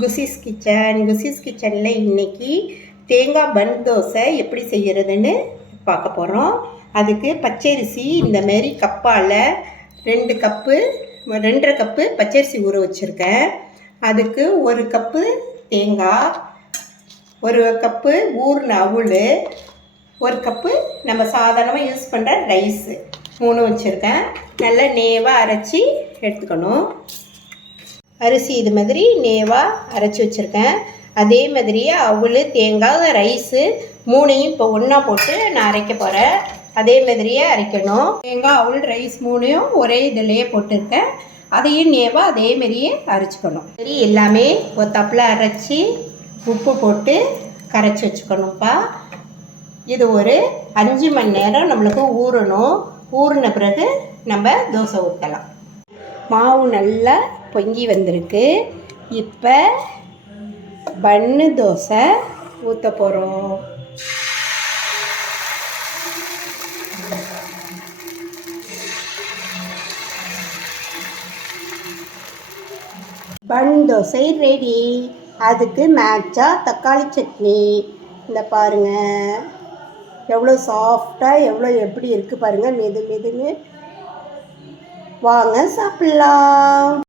குசிஸ் கிச்சனில் இன்றைக்கி தேங்காய் பன் தோசை எப்படி செய்கிறதுன்னு பார்க்க போகிறோம். அதுக்கு பச்சரிசி இந்தமாரி கப்பால் 2.5 கப்பு பச்சரிசி ஊற வச்சுருக்கேன். அதுக்கு 1 கப்பு தேங்காய், 1 கப்பு ஊறின அவுள், 1 கப்பு நம்ம சாதாரணமாக யூஸ் பண்ணுற ரைஸு 3 வச்சுருக்கேன். நல்லா நேவாக அரைச்சி எடுத்துக்கணும். அரிசி இது மாதிரி நேவாக அரைச்சி வச்சுருக்கேன். அதே மாதிரியே அவுள், தேங்காய், ரைஸு 3ஐயும் இப்போ ஒன்றா போட்டு நான் அரைக்க போகிறேன். அதே மாதிரியே அரைக்கணும். தேங்காய், அவுள், ரைஸ் 3ஐயும் ஒரே இதிலையே போட்டிருக்கேன். அதையும் நேவாக அதே மாதிரியே அரைச்சிக்கணும். சரி, எல்லாமே ஒத்தாப்பில் அரைச்சி உப்பு போட்டு கரைச்சி வச்சுக்கணும்ப்பா. இது ஒரு 5 மணி நேரம் நம்மளுக்கு ஊறணும். ஊறின பிறகு நம்ம தோசை ஊற்றலாம். மாவு நல்லா பொங்கி வந்திருக்கு. இப்போ பன்னு தோசை ஊற்ற போகிறோம். பன் தோசை ரெடி. அதுக்கு மேட்சாக தக்காளி சட்னி. இந்த பாருங்கள், எவ்வளோ சாஃப்டாக எப்படி இருக்குது பாருங்கள், மெதுன்னு. வாங்க சாப்பிட்லாம்.